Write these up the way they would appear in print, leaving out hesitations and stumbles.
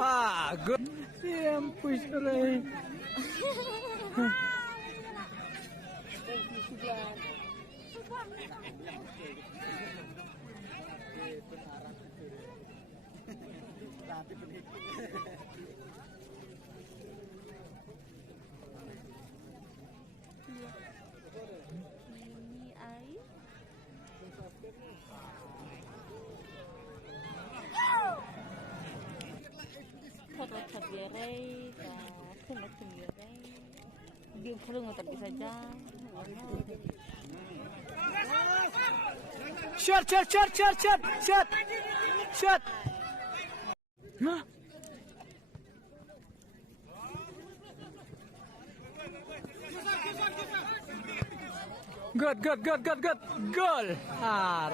Ah, good. Siam push ray. Ini air. Foto cabirai, khung nó khung birai, biang khung nó tapi saja. Shot, shot, shot, shot, shot, shot, shot. Hah? Good, good, good, good, good, goal. Are.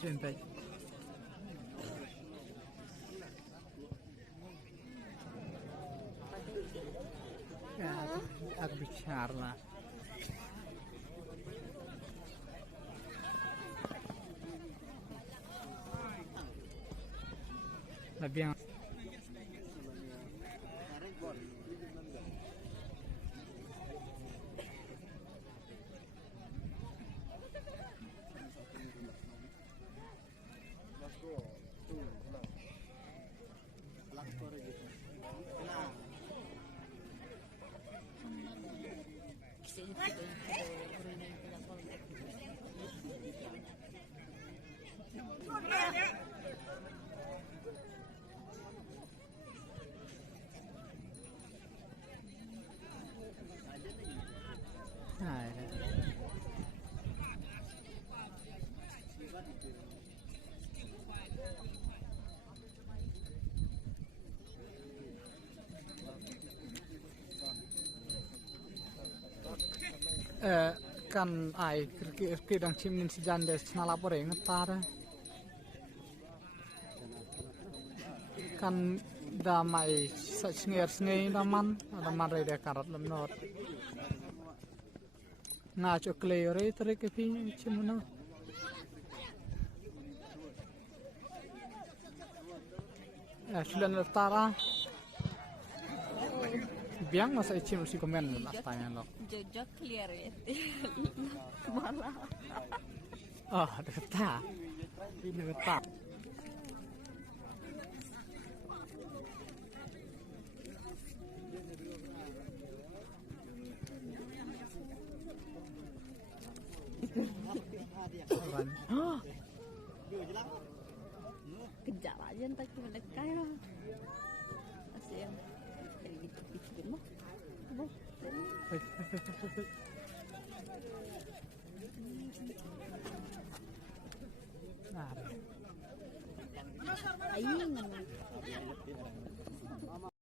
Sampai. Ya, aku bicara. Lebih yang kan ai kidang chimin si jande snala pore ngetar kan damai sengir snei daman re de karat lemnot nga chokle re tre ke pi chimuna sulan tara biang masa icim si komen last time lo Jojok clear ya. Malah. Oh, dekat. Ini dekat. Kejar aja ntar cuma dekat ya. Asyik yang gitu mah.